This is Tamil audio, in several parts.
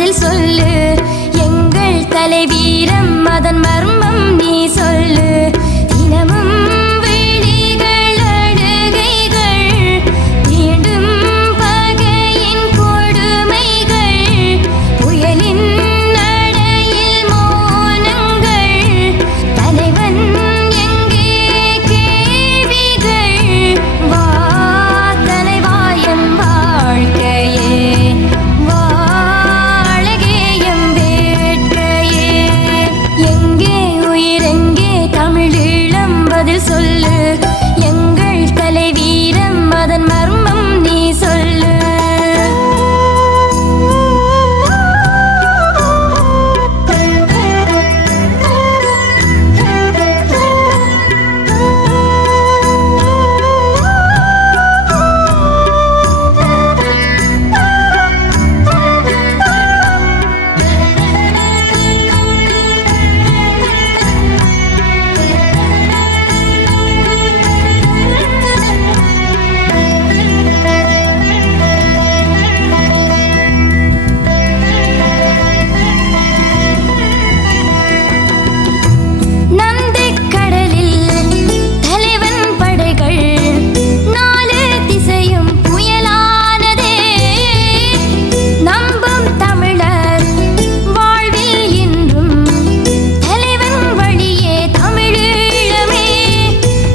பதில் சொல்லு. எங்கள் தலைவீரம் அதன் மர்மம் நீ சொல்லு. தினமும் விழிகள் அழுகைகள், தீண்டும் பகையின் கொடுமைகள், புயலின் நடையில் மௌனங்கள், தலைவன் எங்கே கேள்விகள். வா தலைவா எம் வாழ்க்கையே, வா அழகே எம் வேட்கையே. எங்கே உயிர் எங்கே தமிழீழம் பதில் சொல்லு. எங்கள் தலைவீரம் அதன் மர்மம் நீ சொல்லு.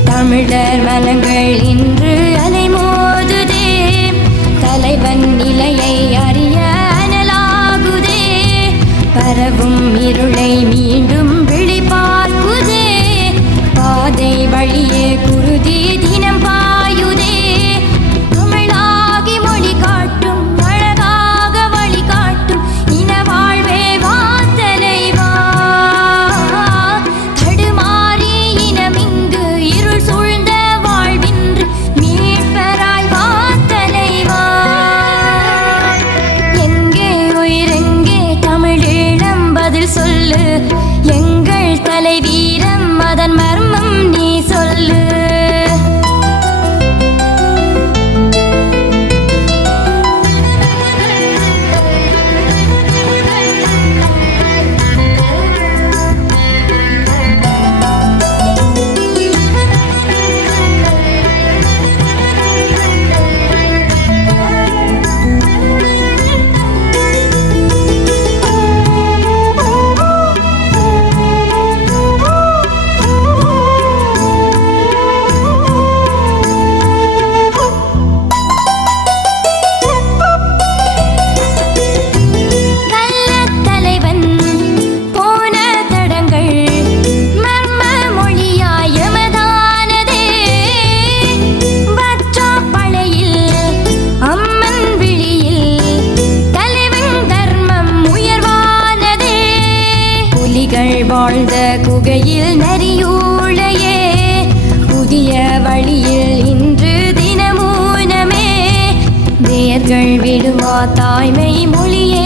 தமிழர் மனங்கள் இன்று அலைமோதுதே, தலைவன் நிலையை அறிய அனலாகுதே. பரவும் இருளை மீண்டும் விழி பார்க்குதே, பாதை வழியே குருதி தினம் பாயுதே. தமிழாகி மொழி காட்டும், அழகாக வழி காட்டும், இன வாழ்வே வா தலைவா. தடுமாறி இனமிங்கு இருள் சூழ்ந்த வாழ்வின்று மீட்பராய் வா தலைவா. எங்கே உயிர் எங்கே தமிழீழம் பதில் சொல்லு. எங்கள் தலைவீரம் அதன் மர்மம் நீ சொல்லு. வாழ்ந்த குகையில் நரியூழையே, புதிய வழியில் இன்று தினமூனமே. வேர்கள் விடுமா தாய்மை மொழியே,